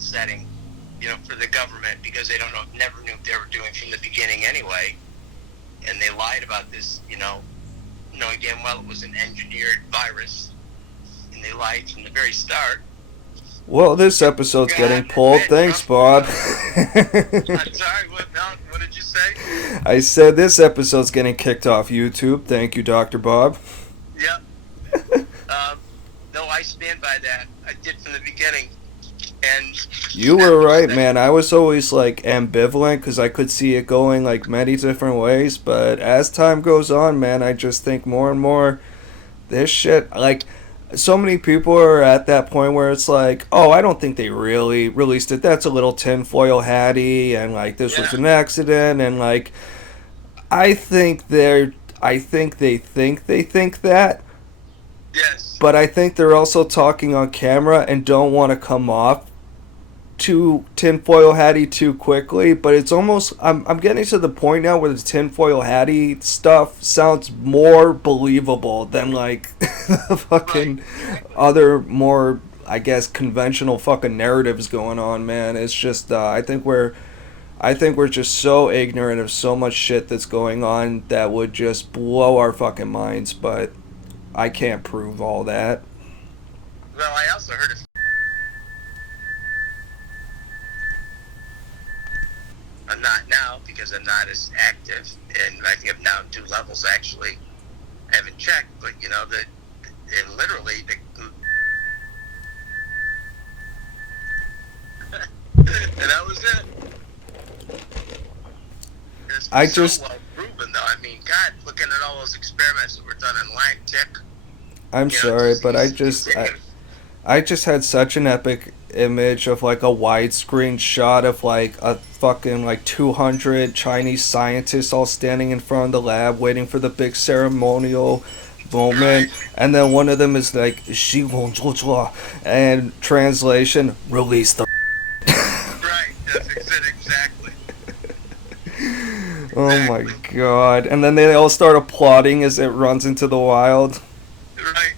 setting, for the government, because they never knew what they were doing from the beginning anyway. And they lied about this, knowing damn well it was an engineered virus. And they lied from the very start. Well, this episode's getting pulled. Thanks, Bob. I'm sorry, what did you say? I said this episode's getting kicked off YouTube. Thank you, Dr. Bob. Yep. No, I stand by that. I did from the beginning. And you were right, man. I was always like ambivalent because I could see it going like many different ways. But as time goes on, man, I just think more and more this shit, like, so many people are at that point where it's like, oh, I don't think they really released it. That's a little tinfoil hatty, and like this was an accident, and like I think they think that. Yes. But I think they're also talking on camera and don't want to come off too tinfoil hatty too quickly. But it's almost, I'm getting to the point now where the tinfoil hatty stuff sounds more believable than like the fucking other more, I guess, conventional fucking narratives going on, man. It's just I think we're just so ignorant of so much shit that's going on that would just blow our fucking minds, but I can't prove all that. Well, I also heard I'm not now because I'm not as active, and I think I'm now 2 levels actually. I haven't checked, but and literally and that was it. I so just well proven, though. I mean, God, looking at all those experiments that were done in Lyme tick. I'm sorry, but I just had such an epic image of like a widescreen shot of like a fucking like 200 Chinese scientists all standing in front of the lab waiting for the big ceremonial moment, and then one of them is like and translation, release the Right, that's exactly. Oh my god. And then they all start applauding as it runs into the wild. Right.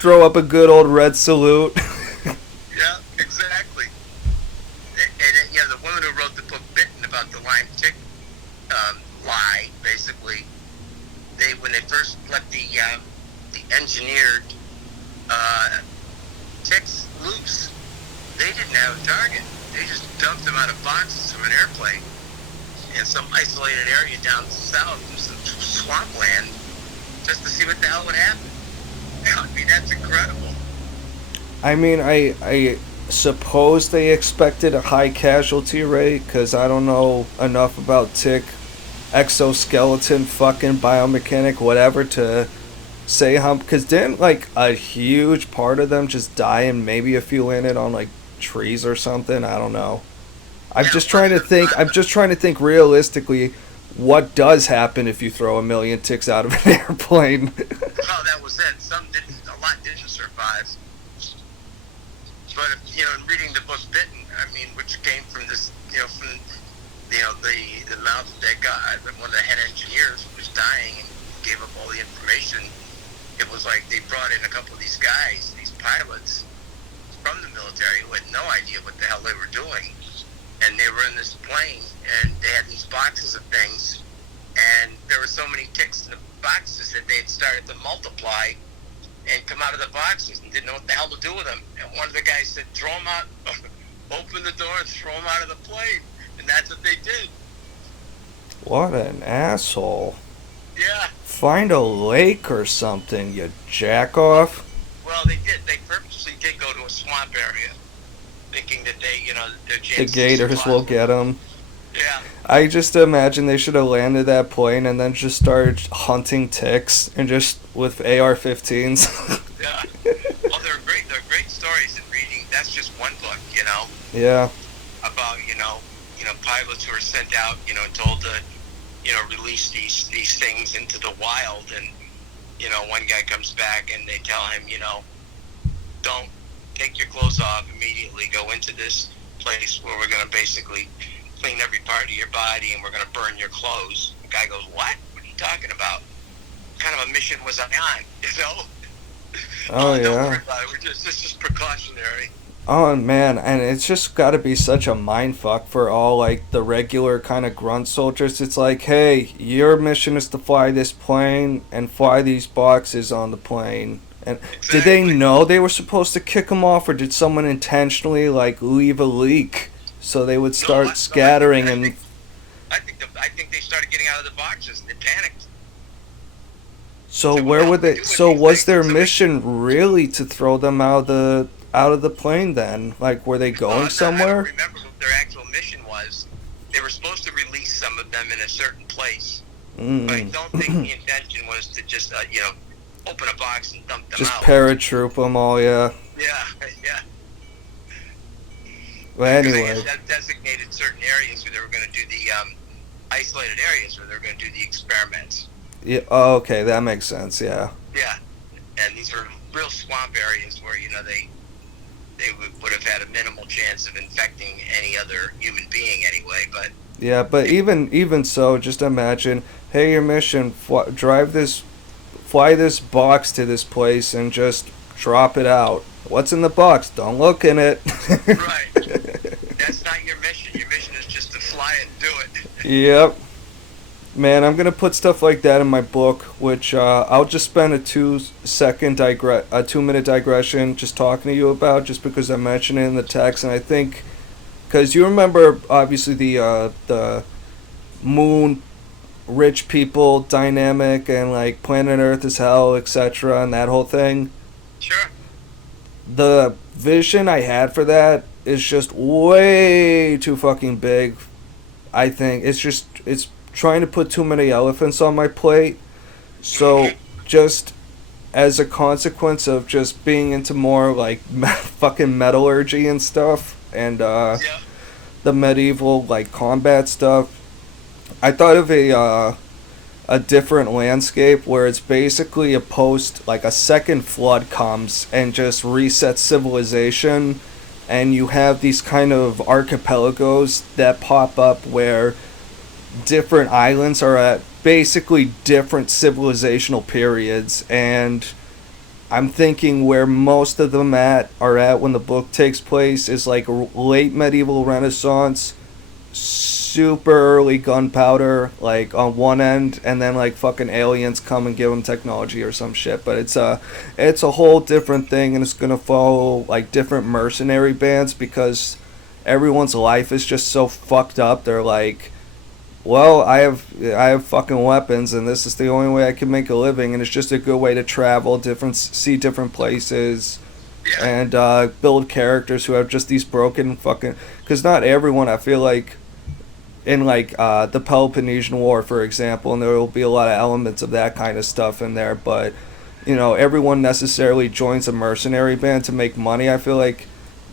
Throw up a good old red salute. Yeah, exactly. And the woman who wrote the book Bitten about the Lyme tick lie, basically, when they first let the engineered ticks loose, they didn't have a target. They just dumped them out of boxes from an airplane in some isolated area down south in some swampland just to see what the hell would happen. I mean, that's incredible. I mean, I suppose they expected a high casualty rate because I don't know enough about tick exoskeleton fucking biomechanic whatever to say how, because didn't like a huge part of them just die and maybe a few landed on like trees or something? I don't know. I'm just trying to think realistically what does happen if you throw 1 million ticks out of an airplane. Well, that was it. A lot didn't survive. But in reading the book Bitten, I mean, which came from this, from the mouth of that guy, one of the head engineers who was dying and gave up all the information. It was like they brought in a couple of these guys, these pilots from the military who had no idea what the hell they were doing. And they were in this plane, and they had these boxes of things, and there were so many ticks in the boxes that they had started to multiply and come out of the boxes and didn't know what the hell to do with them. And one of the guys said, throw them out, open the door and throw them out of the plane. And that's what they did. What an asshole. Yeah. Find a lake or something, you jack off. Well, they did. They purposely did go to a swamp area, thinking that their chances the gators will get them. Yeah. I just imagine they should have landed that plane and then just started hunting ticks and just with AR-15s. Yeah. Well, they're great stories in reading. That's just one book, Yeah. About pilots who are sent out, and told to, release these things into the wild, and one guy comes back and they tell him, don't take your clothes off immediately. Go into this place where we're going to basically clean every part of your body and we're going to burn your clothes. The guy goes, what? What are you talking about? What kind of a mission was I on? Oh, yeah. Don't worry about it. This is precautionary. Oh man, and it's just got to be such a mind fuck for all like the regular kind of grunt soldiers. It's like, hey, your mission is to fly this plane and fly these boxes on the plane. And did they Exactly. know they were supposed to kick them off, or did someone intentionally like leave a leak so they would No, start no, I think scattering I and think I think they started getting out of the boxes. They panicked. so So what where else would do we they? do with So these was things? their So we, mission really to throw them out of the plane? Then, like, were they well, going I don't somewhere? remember what their actual mission was. They were supposed to release some of them in a certain place, but I Mm. don't think the intention was to just open a box and dump them Just out. paratroop them all, yeah. Yeah, yeah. But Because they had anyway, designated certain areas where they were going to do the isolated areas where they were going to do the experiments. yeah. Oh, okay, that makes sense. Yeah, Yeah, and these were real swamp areas where they would have had a minimal chance of infecting any other human being anyway. But yeah. But even so, just imagine, hey, your mission: fly this box to this place and just drop it out. What's in the box? Don't look in it. right, that's not your mission. Your mission is just to fly it and do it. Yep. Man, I'm gonna put stuff like that in my book, which I'll just spend a 2 minute digression just talking to you about, just because I mentioned it in the text, and I think because you remember obviously the moon rich people dynamic and like planet Earth is hell, etc., and that whole thing. Sure. The vision I had for that is just way too fucking big. I think it's trying to put too many elephants on my plate. So Mm-hmm. just as a consequence of just being into more like fucking metallurgy and stuff and Yeah. the medieval like combat stuff, I thought of a different landscape where it's basically a post like a second flood comes and just resets civilization, and you have these kind of archipelagos that pop up where different islands are at basically different civilizational periods, and I'm thinking where most of them are at when the book takes place is like late medieval renaissance, super early gunpowder like on one end, and then like fucking aliens come and give them technology or some shit. But it's a whole different thing, and it's gonna follow like different mercenary bands because everyone's life is just so fucked up. They're like, well, I have fucking weapons, and this is the only way I can make a living, and it's just a good way to travel, see different places, Yeah. and build characters who have just these broken fucking. Because not everyone, I feel like, in like the Peloponnesian War, for example, and there will be a lot of elements of that kind of stuff in there, but everyone necessarily joins a mercenary band to make money. I feel like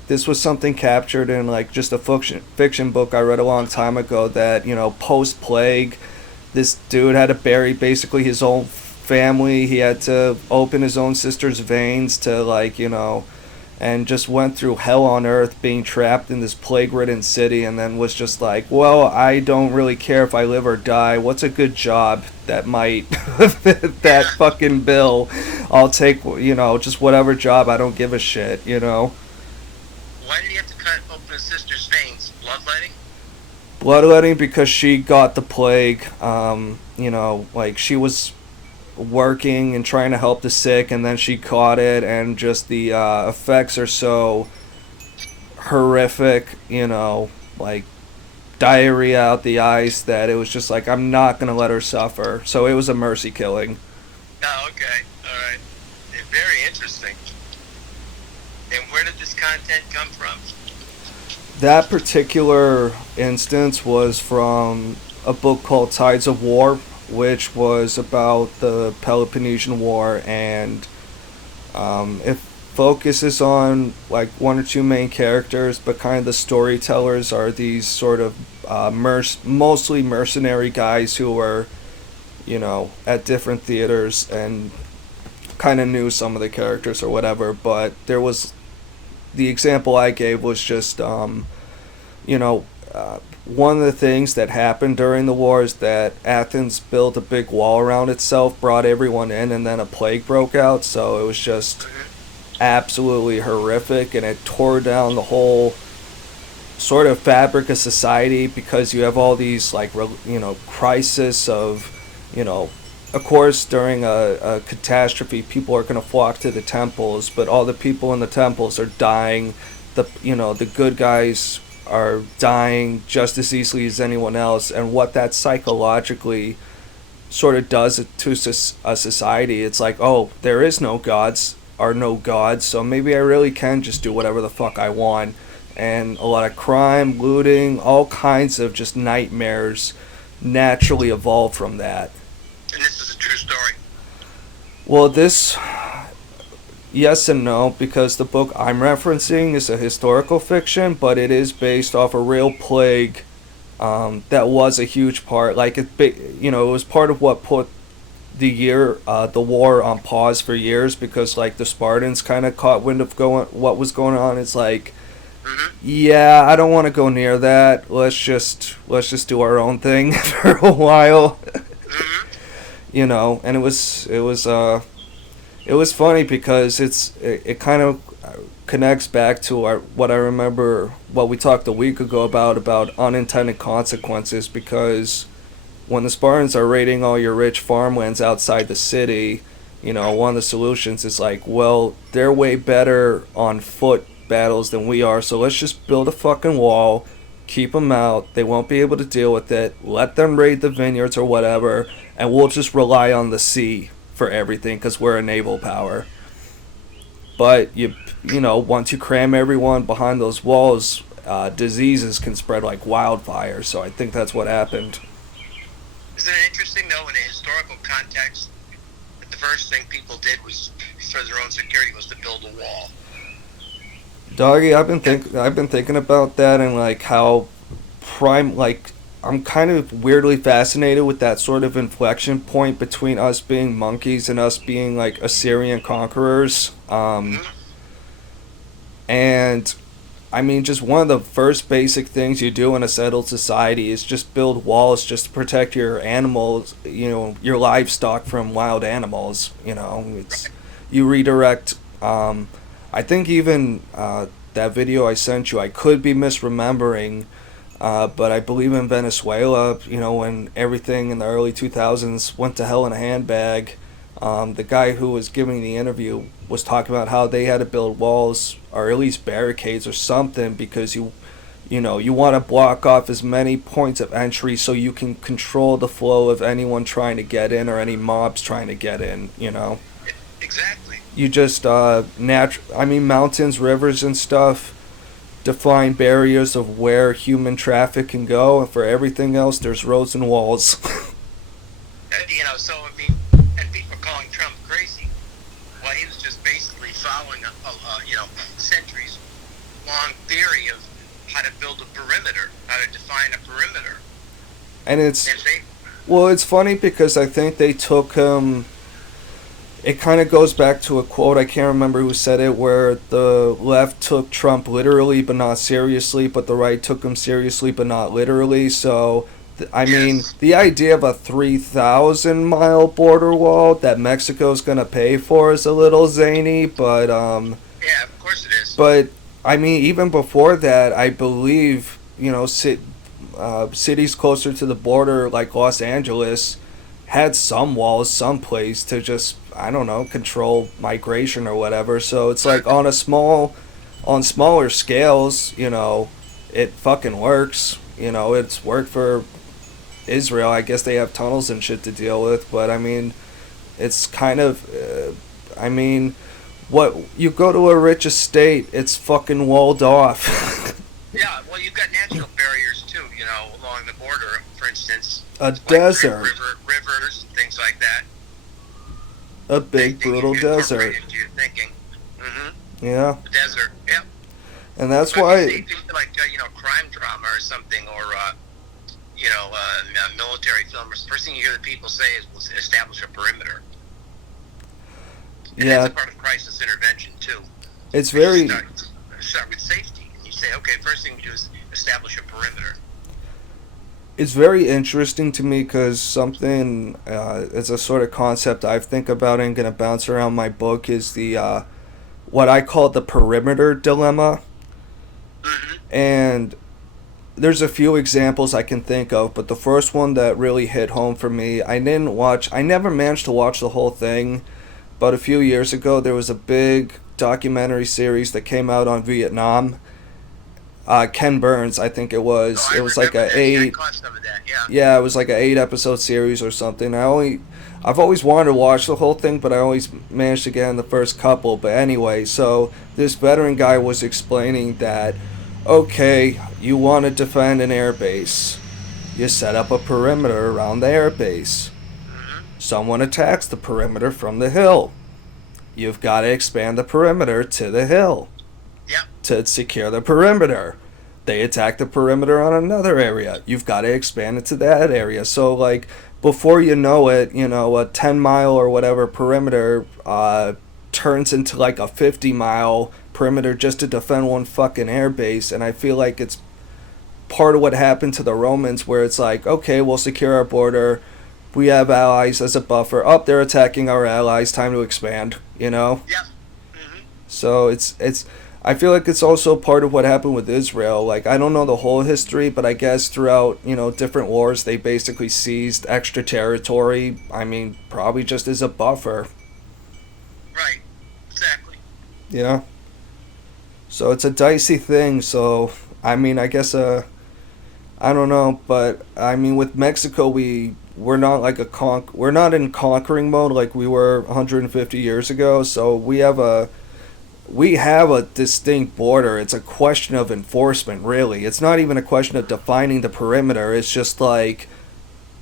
this was something captured in like just a fiction book I read a long time ago that post plague, this dude had to bury basically his own family. He had to open his own sister's veins to like and just went through hell on earth being trapped in this plague-ridden city, and then was just like, well, I don't really care if I live or die. What's a good job that might fit that Yeah. fucking bill? I'll take just whatever job. I don't give a shit. Why did he have to cut open his sister's veins? Bloodletting? Bloodletting because she got the plague. Like she was working and trying to help the sick, and then she caught it, and just the effects are so horrific. Like diarrhea out the eyes, that it was just like, I'm not gonna let her suffer. So it was a mercy killing. Oh, okay. All right. Very interesting. And where did this content come from? That particular instance was from a book called Tides of War, which was about the Peloponnesian War, and it focuses on like one or two main characters, but kind of the storytellers are these sort of mostly mercenary guys who were, at different theaters and kind of knew some of the characters or whatever. But there was the example I gave was just you know, one of the things that happened during the war is that Athens built a big wall around itself, brought everyone in, and then a plague broke out. So it was just absolutely horrific, and it tore down the whole sort of fabric of society because you have all these like crisis of you know of course during a catastrophe people are going to flock to the temples, but all the people in the temples are dying. The good guys are dying just as easily as anyone else, and what that psychologically sort of does to a society. It's like, oh, there is no gods, are no gods, so maybe I really can just do whatever the fuck I want. And a lot of crime, looting, all kinds of just nightmares naturally evolve from that. And this is a true story. Well, this, yes and no, because the book I'm referencing is a historical fiction, but it is based off a real plague that was a huge part. Like it was part of what put the war on pause for years, because like the Spartans kind of caught wind of what was going on. It's like, yeah, I don't want to go near that. Let's just do our own thing for a while. And it was funny because it kind of connects back to what I remember, what we talked a week ago about unintended consequences, because when the Spartans are raiding all your rich farmlands outside the city, one of the solutions is like, well, they're way better on foot battles than we are, so let's just build a fucking wall, keep them out, they won't be able to deal with it, let them raid the vineyards or whatever, and we'll just rely on the sea for everything because we're a naval power. But once you cram everyone behind those walls, diseases can spread like wildfire. So I think that's what happened. Isn't it interesting, though, in a historical context, that the first thing people did was, for their own security, was to build a wall? Doggy, I've been thinking about that, and like how I'm kind of weirdly fascinated with that sort of inflection point between us being monkeys and us being like Assyrian conquerors. And I mean, just one of the first basic things you do in a settled society is just build walls just to protect your animals, your livestock from wild animals. You redirect. I think even that video I sent you, I could be misremembering, but I believe in Venezuela, when everything in the early 2000s went to hell in a handbag, the guy who was giving the interview was talking about how they had to build walls or at least barricades or something because you want to block off as many points of entry so you can control the flow of anyone trying to get in or any mobs trying to get in. Exactly. You just mountains, rivers, and stuff define barriers of where human traffic can go, and for everything else, there's roads and walls. So I mean, and people calling Trump crazy. Well, he was just basically following a centuries long theory of how to build a perimeter, how to define a perimeter. And it's funny because I think they took him. It kind of goes back to a quote, I can't remember who said it, where the left took Trump literally but not seriously, but the right took him seriously but not literally. So, mean, the idea of a 3,000-mile border wall that Mexico's going to pay for is a little zany, but... yeah, of course it is. But, I mean, even before that, I believe, cities closer to the border, like Los Angeles, had some walls someplace to just, I don't know, control migration or whatever. So it's like on smaller scales, it fucking works. It's worked for Israel. I guess they have tunnels and shit to deal with, but I mean, it's kind of, what, you go to a rich estate, it's fucking walled off. Yeah, well, you've got natural barriers too, along the border, for instance. A desert. Rivers and things like that. A big, brutal desert. Into your thinking. Mm-hmm. Yeah. The desert, yep. And that's why... like, crime drama or something, or, a military film, the first thing you hear the people say is, we'll establish a perimeter. And that's a part of crisis intervention, too. It's very... Start with safety. And you say, okay, first thing you do is establish a perimeter. It's very interesting to me because something, it's a sort of concept I think about and going to bounce around my book is the what I call the perimeter dilemma. Mm-hmm. And there's a few examples I can think of, but the first one that really hit home for me, I never managed to watch the whole thing, but a few years ago there was a big documentary series that came out on Vietnam. Ken Burns, I think it was. Oh, I It was like remember a that. Yeah, I eight. caught some of that. Yeah. Yeah, it was like a 8 episode series or something. I've always wanted to watch the whole thing, but I always managed to get in the first couple. But anyway, so this veteran guy was explaining that, okay, you want to defend an airbase, you set up a perimeter around the airbase. Mm-hmm. Someone attacks the perimeter from the hill. You've got to expand the perimeter to the hill Yep. to secure the perimeter. They attack the perimeter on another area. You've got to expand it to that area. So, like, before you know it, a 10-mile or whatever perimeter turns into like a 50-mile perimeter just to defend one fucking airbase. And I feel like it's part of what happened to the Romans, where it's like, okay, we'll secure our border. We have allies as a buffer. Up, they're attacking our allies. Time to expand. Yep. Mm-hmm. So it's I feel like it's also part of what happened with Israel. Like, I don't know the whole history, but I guess throughout, different wars, they basically seized extra territory. I mean, probably just as a buffer. Right. Exactly. Yeah. So it's a dicey thing. So, I mean, I guess I don't know, but I mean, with Mexico, we're not like we're not in conquering mode like we were 150 years ago. So we have a distinct border. It's a question of enforcement, really. It's not even a question of defining the perimeter. It's just like,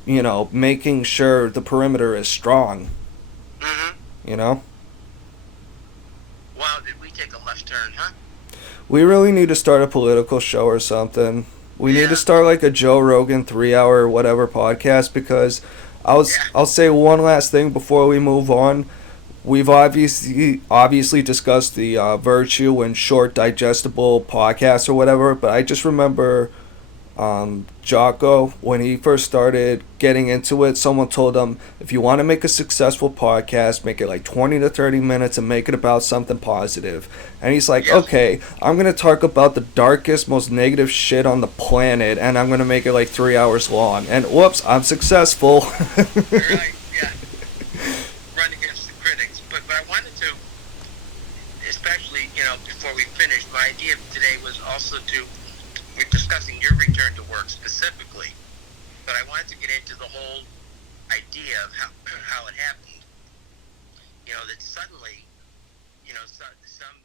making sure the perimeter is strong. Mm-hmm. You know? Wow, did we take a left turn, huh? We really need to start a political show or something. We need to Yeah. start like a Joe Rogan 3 hour whatever podcast, because Yeah. I'll say one last thing before we move on. We've obviously discussed the virtue and short digestible podcasts or whatever, but I just remember Jocko, when he first started getting into it, someone told him, if you want to make a successful podcast, make it like 20 to 30 minutes and make it about something positive. And he's like, Yeah. okay, I'm going to talk about the darkest, most negative shit on the planet, and I'm going to make it like 3 hours long. And whoops, I'm successful. Right. Yeah. Run against the critics, but I wanted to, especially before we finish, my idea today was also to. We're discussing your return to work specifically, but I wanted to get into the whole idea of how it happened. That suddenly, some